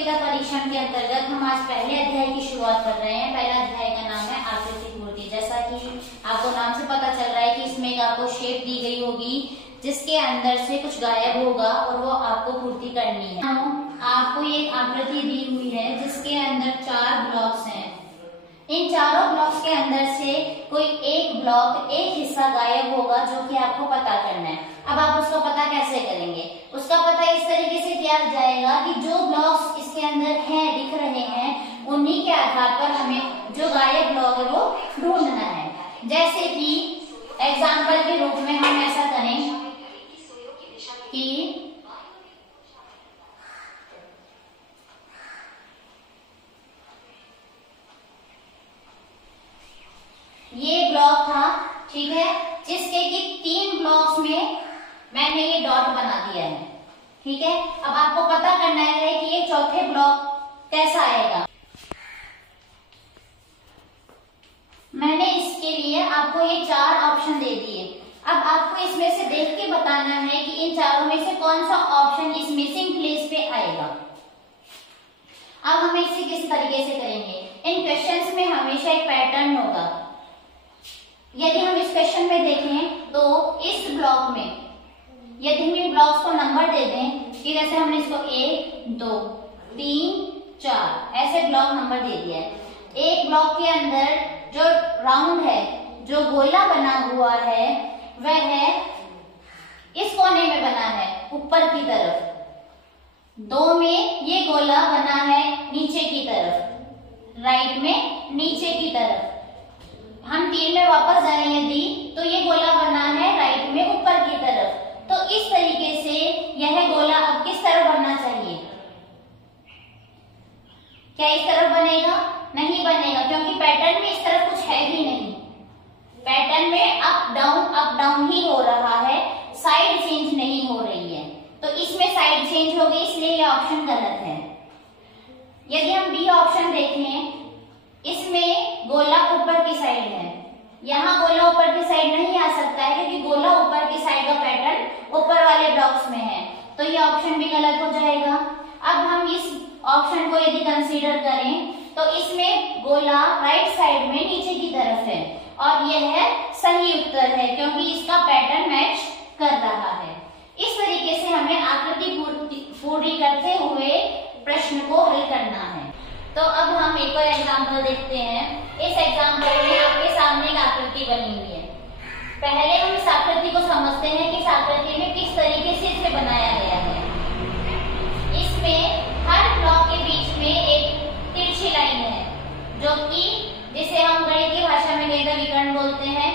प्रतियोगिता परीक्षण के अंतर्गत हम आज पहले अध्याय की शुरुआत कर रहे हैं। पहला अध्याय का नाम है आकृति पूर्ति। जैसा कि आपको नाम से पता चल रहा है कि इसमें एक आपको शेप दी गई होगी जिसके अंदर से कुछ गायब होगा और वो आपको पूर्ति करनी है। आपको ये आकृति दी हुई है जिसके अंदर 4 ब्लॉक्स हैं। इन चारों ब्लॉक्स के अंदर से कोई एक ब्लॉक, एक हिस्सा गायब होगा जो कि आपको पता करना है। अब आप उसको पता कैसे करेंगे? उसका पता इस तरीके से किया जाएगा कि जो ब्लॉक्स इसके अंदर हैं, दिख रहे हैं, उन्हीं के आधार पर हमें जो गायब ब्लॉक है वो ढूंढना है। जैसे कि एग्जाम्पल के रूप में हम ऐसा करें कि ये ब्लॉक था, ठीक है, जिसके कि 3 ब्लॉक्स में मैंने ये डॉट बना दिया है, ठीक है। अब आपको पता करना है कि ये चौथे ब्लॉक कैसा आएगा। मैंने इसके लिए आपको ये 4 ऑप्शन दे दिए। अब आपको इसमें से देख के बताना है कि इन चारों में से कौन सा ऑप्शन इस मिसिंग प्लेस पे आएगा। अब हम इसे किस तरीके से करेंगे? इन क्वेश्चंस में हमेशा एक पैटर्न होगा। यदि हम इस क्वेश्चन में देखें तो इस ब्लॉक में यदि हम इन ब्लॉक्स को नंबर दे दें कि जैसे हमने इसको 1, 2, 3, 4 ऐसे ब्लॉक नंबर दे दिया है। एक ब्लॉक के अंदर जो राउंड है, जो गोला बना हुआ है, वह है इस कोने में बना है ऊपर की तरफ। 2 में ये गोला बना है नीचे की तरफ, राइट में नीचे की तरफ। हम 3 में वापस जाए यदि तो ये गोला बना है राइट में ऊपर की तरफ। तो इस तरीके से यह गोला अब किस तरफ बनना चाहिए? क्या इस तरफ बनेगा? नहीं बनेगा, क्योंकि पैटर्न में इस तरफ कुछ है ही नहीं। पैटर्न में अप डाउन ही हो रहा है, साइड चेंज नहीं हो रही है। तो इसमें साइड चेंज हो गई, इसलिए यह ऑप्शन गलत है। यदि हम बी ऑप्शन देखें, इसमें गोला ऊपर की साइड है। यहाँ गोला ऊपर की साइड नहीं आ सकता है क्योंकि गोला ऊपर की साइड का पैटर्न ऊपर वाले ब्लॉक्स में है, तो ये ऑप्शन भी गलत हो जाएगा। अब हम इस ऑप्शन को यदि कंसीडर करें तो इसमें गोला राइट साइड में नीचे की तरफ है और यह सही उत्तर है क्योंकि इसका पैटर्न मैच कर रहा है। इस तरीके से हमें आकृति पूरी करते हुए प्रश्न को हल करना है। तो अब हम एक और एग्जाम्पल देखते हैं। इस एग्जाम्पल में आपके सामने एक आकृति बनी हुई है। पहले हम इस आकृति को समझते हैं कि इस आकृति में किस तरीके से इसे बनाया गया है। इसमें हर ब्लॉक के बीच में एक तिरछी लाइन है जो कि जिसे हम गणित की भाषा में केंद्रीकरण बोलते हैं।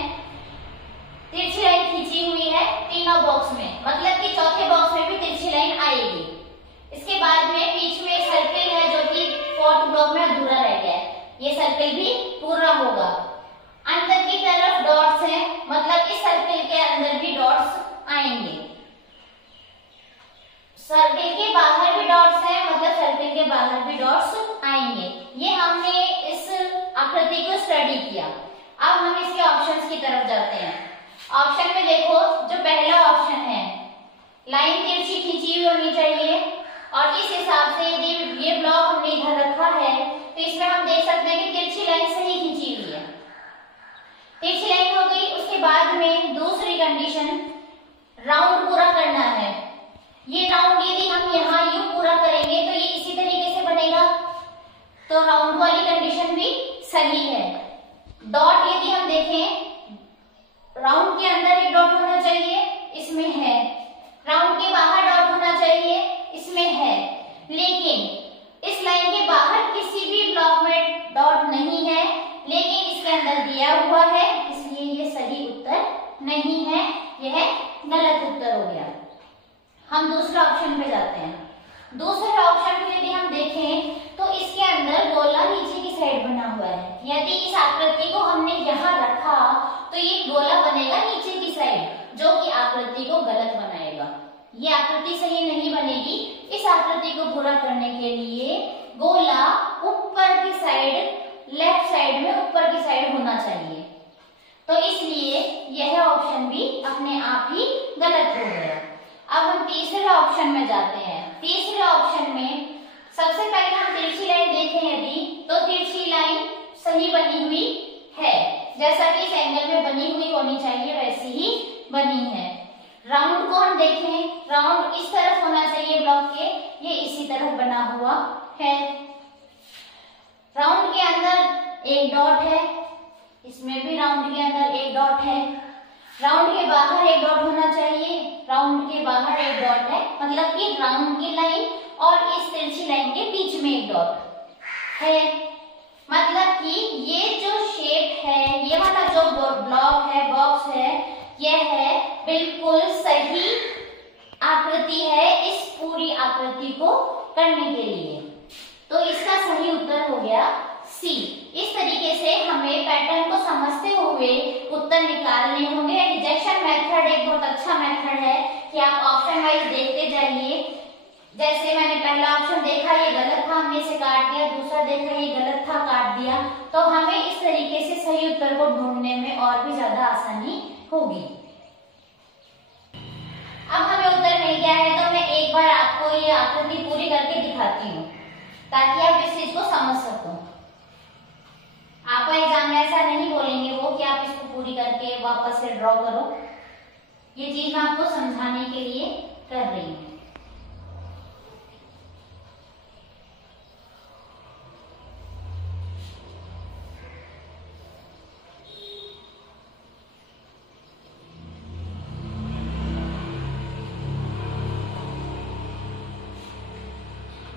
तिरछी लाइन खींची हुई है तीनों बॉक्स में, मतलब कि चौथे बॉक्स में भी तिरछी लाइन आएगी। इसके बाद में बीच में एक सर्किल है जो कि 4th ब्लॉक में अधूरा रह गया है, ये सर्किल भी पूरा होगा। अंदर की तरफ डॉट्स हैं, मतलब इस सर्किल के अंदर भी डॉट्स आएंगे। सर्किल के बाहर भी डॉट्स हैं, मतलब सर्किल के बाहर भी डॉट्स आएंगे। ये हमने इस आकृति को स्टडी किया। अब हम इसके ऑप्शंस की तरफ जाते हैं। ऑप्शन में देखो, जो पहला ऑप्शन है, लाइन तिरछी खींची हुई होनी चाहिए और इस हिसाब से यदि ये ब्लॉक हमने इधर रखा है तो इसमें हम देख सकते हैं कि तिरछी लाइन सही खींची हुई है। तिरछी लाइन हो गई। उसके बाद में दूसरी कंडीशन, राउंड पूरा करना है। ये राउंड यदि हम यहाँ यूं पूरा करेंगे तो ये इसी तरीके से बनेगा, तो राउंड वाली कंडीशन भी सही है। डॉट यदि हम देखें, राउंड के अंदर एक डॉट होना चाहिए, इसमें है। राउंड के बाहर डॉट होना चाहिए, इसमें है। लेकिन इस लाइन के बाहर किसी भी ब्लॉक में डॉट नहीं है, लेकिन इसके अंदर दिया हुआ है, इसलिए ये सही उत्तर नहीं है, यह गलत उत्तर हो गया। हम दूसरे ऑप्शन पे जाते हैं। दूसरे ऑप्शन में यदि हम देखें तो इसके अंदर गोला नीचे की साइड बना हुआ है। यदि इस आकृति को हमने यहाँ रखा तो ये गोला बनेगा नीचे की साइड, जो कि आकृति को गलत बनाएगा। ये आकृति सही नहीं बनेगी। इस आकृति को पूरा करने के लिए गोला ऊपर की साइड, लेफ्ट साइड में ऊपर की साइड होना चाहिए, तो इसलिए यह ऑप्शन भी अपने आप ही गलत हो गया। अब हम तीसरे ऑप्शन में जाते हैं। तीसरे ऑप्शन में सबसे पहले सही बनी हुई है, जैसा कि इस एंगल में बनी हुई होनी चाहिए वैसी ही बनी है। राउंड को हम देखें, राउंड इस तरफ होना चाहिए ब्लॉक के, ये इसी तरफ बना हुआ है। राउंड के अंदर एक डॉट है, इसमें भी राउंड के अंदर एक डॉट है। राउंड के बाहर एक डॉट होना चाहिए, राउंड के बाहर एक डॉट है, मतलब कि राउंड की लाइन और इस तिरछी लाइन के बीच में एक डॉट है। मतलब कि ये जो शेप है, ये वाला जो ब्लॉक है, बॉक्स है, यह है बिल्कुल सही आकृति है इस पूरी आकृति को करने के लिए। तो इसका सही उत्तर हो गया सी। इस तरीके से हमें पैटर्न को समझते हुए उत्तर निकालने होंगे। रिजेक्शन मेथड एक बहुत अच्छा मेथड है कि आप ऑप्शन वाइज देखते जाइए। जैसे मैंने पहला ऑप्शन देखा, ये गलत था, हमने इसे काट दिया, दूसरा देखा ये गलत था, काट दिया। तो हमें इस तरीके से सही उत्तर को ढूंढने में और भी ज्यादा आसानी होगी। अब हमें उत्तर मिल गया है, तो मैं एक बार आपको ये आकृति पूरी करके दिखाती हूँ ताकि आप इस चीज को समझ सको। आपको एग्जाम में ऐसा नहीं बोलेंगे वो कि आप इसको पूरी करके वापस से ड्रॉ करो। ये चीज मैं आपको समझाने के लिए कर रही हूँ।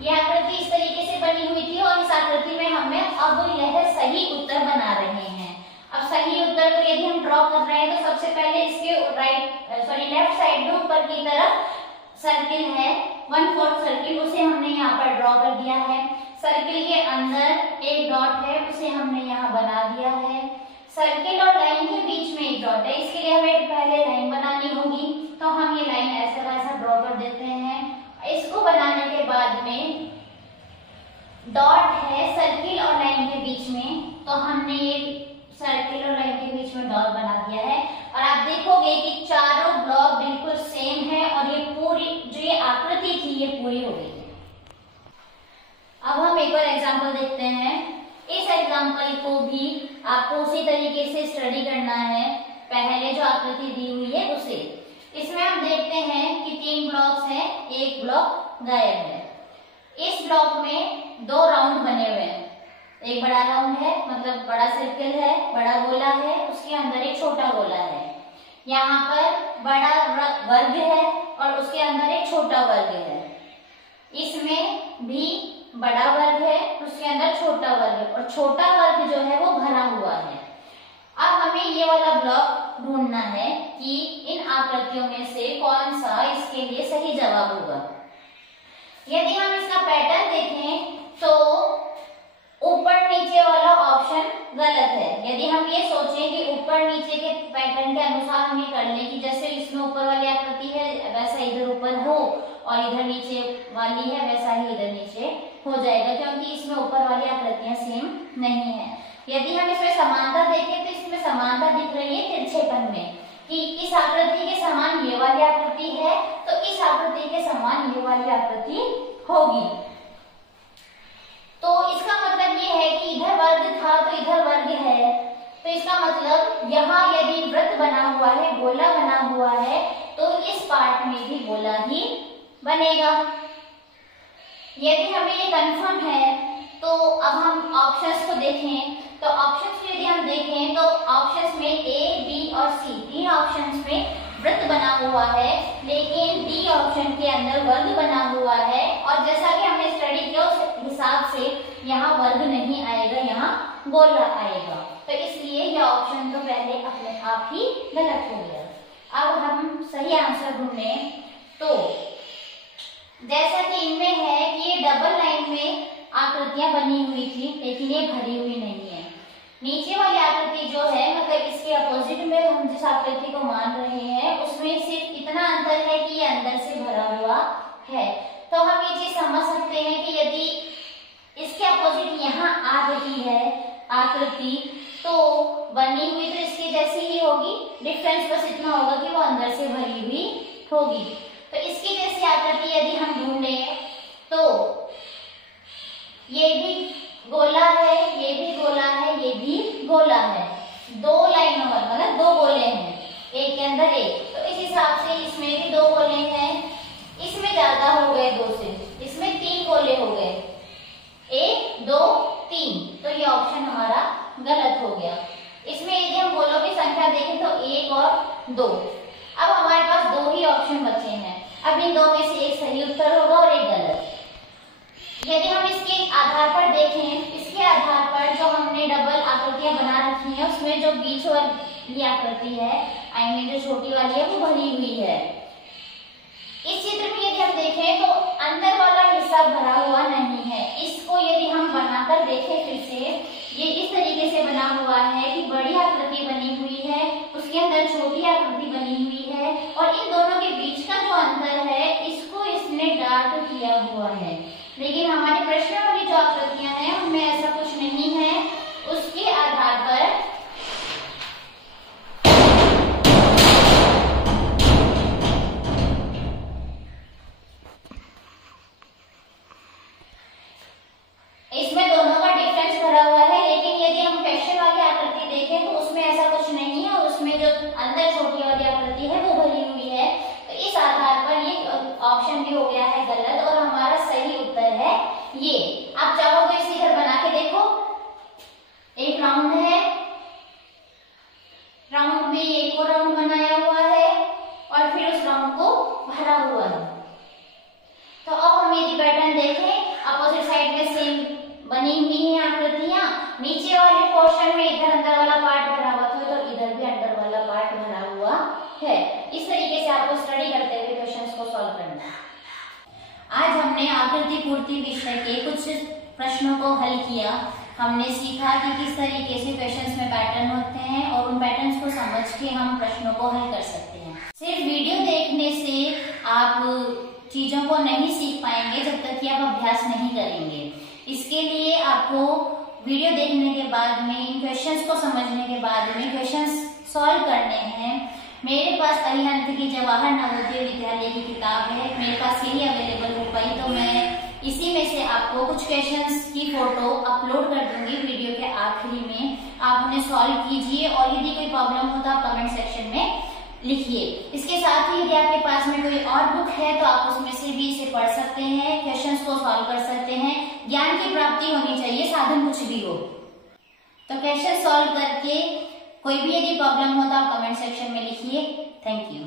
यह आकृति इस तरीके से बनी हुई थी और इस आकृति में हमें अब यह सही उत्तर बना रहे हैं। अब सही उत्तर को यदि हम ड्रॉ कर रहे हैं तो सबसे पहले इसके लेफ्ट साइड में ऊपर की तरफ सर्किल है, 1/4 सर्किल, उसे हमने यहाँ पर ड्रॉ कर दिया है। सर्किल के अंदर एक डॉट है, उसे हमने यहाँ बना दिया है। सर्किल और लाइन के बीच में एक डॉट है, इसके लिए हमें पहले लाइन बनानी होगी, तो हम ये लाइन ऐसा वैसा ड्रॉ कर देते हैं। इसको बनाने के बाद में डॉट है सर्किल और लाइन के बीच में, तो हमने ये सर्किल और लाइन के बीच में डॉट बना दिया है। और आप देखोगे कि चारों ब्लॉक बिल्कुल सेम है और ये पूरी जो ये आकृति थी ये पूरी हो गई है। अब हम एक और एग्जाम्पल देखते हैं। इस एग्जाम्पल को भी आपको उसी तरीके से स्टडी करना है, पहले जो आकृति दी हुई है उसे। इसमें हम देखते हैं कि 3 ब्लॉक्स हैं, एक ब्लॉक गायब है। इस ब्लॉक में 2 राउंड बने हुए हैं, एक बड़ा राउंड है, मतलब बड़ा सर्किल है, बड़ा गोला है, उसके अंदर एक छोटा गोला है। यहाँ पर बड़ा वर्ग है और उसके अंदर एक छोटा वर्ग है। इसमें भी बड़ा वर्ग है, उसके अंदर छोटा वर्ग है, और छोटा वर्ग जो है वो भरा हुआ है। अब हमें ये वाला ब्लॉक ढूंढना है कि इन आकृतियों में से कौन सा इसके लिए सही जवाब होगा। यदि हम इसका पैटर्न देखें तो ऊपर नीचे वाला ऑप्शन गलत है। यदि हम ये सोचें कि ऊपर नीचे के पैटर्न के अनुसार हम ये कर लें कि जैसे इसमें ऊपर वाली आकृति है वैसा इधर ऊपर हो और इधर नीचे वाली है वैसा ही इधर नीचे हो जाएगा, क्योंकि इसमें ऊपर वाली आकृतियां सेम नहीं है। यदि हम इसमें समानता देखें तो इसमें समानता दिख रही है तिरछेपन में, कि इस आकृति के समान ये वाली आकृति है तो इस आकृति के समान ये वाली आकृति होगी। तो इसका मतलब ये है कि इधर वर्ग था तो इधर वर्ग है, तो इसका मतलब यहाँ यदि वृत्त बना हुआ है, गोला बना हुआ है, तो इस पार्ट में भी गोला ही बनेगा। यदि हमें ये कंफर्म है तो अब हम ऑप्शंस को देखें, तो ऑप्शंस को यदि हम देखें तो ऑप्शंस में ए, बी और सी, 3 ऑप्शंस में वृत्त बना हुआ है, लेकिन डी ऑप्शन के अंदर वर्ग बना हुआ है। और जैसा कि हमने स्टडी किया उस हिसाब से यहाँ वर्ग नहीं आएगा, यहाँ गोला आएगा, तो इसलिए यह ऑप्शन तो पहले अपने आप ही गलत हो गया। अब हम सही आंसर ढूंढें तो जैसा कि इनमें है कि ये डबल लाइन में आकृतियां बनी हुई थी, लेकिन ये भरी हुई नहीं है। नीचे वाली आकृति जो है, मतलब इसके अपोजिट में हम जिस आकृति को मान रहे हैं उसमें सिर्फ इतना अंतर है कि ये अंदर से भरा हुआ है। तो हम ये चीज समझ सकते हैं कि यदि इसके अपोजिट यहाँ आ रही है आकृति तो बनी हुई तो इसकी जैसी ही होगी, डिफरेंस बस इतना होगा कि वो अंदर से भरी हुई होगी। तो इसकी जैसी आकृति यदि हम ढूंढें तो ये भी गोला है, ये भी गोला है, ये गोला है, 2 लाइनों वाला मतलब 2 गोले हैं, एक के अंदर एक, तो इस हिसाब से इसमें भी 2 गोले हैं, इसमें ज्यादा हो गए 2 से, इसमें 3 गोले हो गए, 1 2 3, तो ये ऑप्शन हमारा गलत हो गया। इसमें यदि हम गोलों की संख्या देखें तो 1 और 2, अब हमारे पास 2 ही ऑप्शन बचे हैं। अब इन 2 में से एक सही उत्तर होगा और एक गलत। यदि हम इसके आधार पर देखें, इसके आधार पर जो हमने डबल आकृतियां बना रखी हैं उसमें जो बीच वाली आकृति है, आई मीन जो छोटी वाली है, वो भरी हुई है। इस चित्र में यदि हम देखें तो अंदर वाला हिस्सा भरा हुआ नहीं है। इसको यदि हम बनाकर देखें फिर से, ये इस तरीके से बना हुआ है कि बड़ी आकृति बनी हुई है, उसके अंदर छोटी आकृति बनी हुई है, और इन दोनों के बीच का जो अंतर है इसको इसने डार्क किया हुआ है। लेकिन हमारे प्रश्न वाली जो आकृतियां हैं उनमें ऐसा कुछ नहीं है। उसके आधार पर इसमें दोनों का डिफरेंस भरा हुआ है। लेकिन यदि हम क्वेश्चन वाली आकृति देखें तो उसमें ऐसा कुछ नहीं है, और उसमें जो अंदर छोटी वाली आकृति है वो भरी हुई है। तो इस आधार पर ये ऑप्शन भी हो गया है गलत, और हमारा सही उत्तर है ये। आप चाहो तो इसे इधर बना के देखो, एक राउंड है, राउंड में एक और राउंड बनाया हुआ है, और फिर उस राउंड को भरा हुआ है। तो अब हम यदि पैटर्न देखें, अपोजिट साइड में सेम बनी हुई है आकृतियां, नीचे वाले पोर्शन में इधर अंदर वाला पार्ट भरा हुआ था, तो इधर भी अंदर वाला पार्ट भरा हुआ है। इस तरीके से आपको स्टडी करते हुए क्वेश्चंस को सॉल्व करना है। आज हमने आकृति पूर्ति विषय के कुछ प्रश्नों को हल किया। हमने सीखा कि किस तरीके से क्वेश्चंस में पैटर्न होते हैं, और उन पैटर्न्स को समझ के हम प्रश्नों को हल कर सकते हैं। सिर्फ वीडियो देखने से आप चीजों को नहीं सीख पाएंगे जब तक कि आप अभ्यास नहीं करेंगे। इसके लिए आपको वीडियो देखने के बाद में, इन क्वेश्चंस को समझने के बाद में क्वेश्चंस सॉल्व करने हैं। मेरे पास अरिहंत की जवाहर नवोदय विद्यालय की किताब है, मेरे पास यही अवेलेबल हो पाई, तो मैं इसी में से आपको कुछ क्वेश्चंस की फोटो अपलोड कर दूंगी वीडियो के आखिरी में। आप उन्हें सॉल्व कीजिए, और यदि कोई प्रॉब्लम हो तो आप कमेंट सेक्शन में लिखिए। इसके साथ ही यदि आपके पास में कोई और बुक है तो आप उसमें से भी इसे पढ़ सकते हैं, क्वेश्चंस को सॉल्व कर सकते हैं। ज्ञान की प्राप्ति होनी चाहिए, साधन कुछ भी हो। तो क्वेश्चन सॉल्व करके कोई भी यदि प्रॉब्लम हो तो आप कमेंट सेक्शन में लिखिए। Thank you.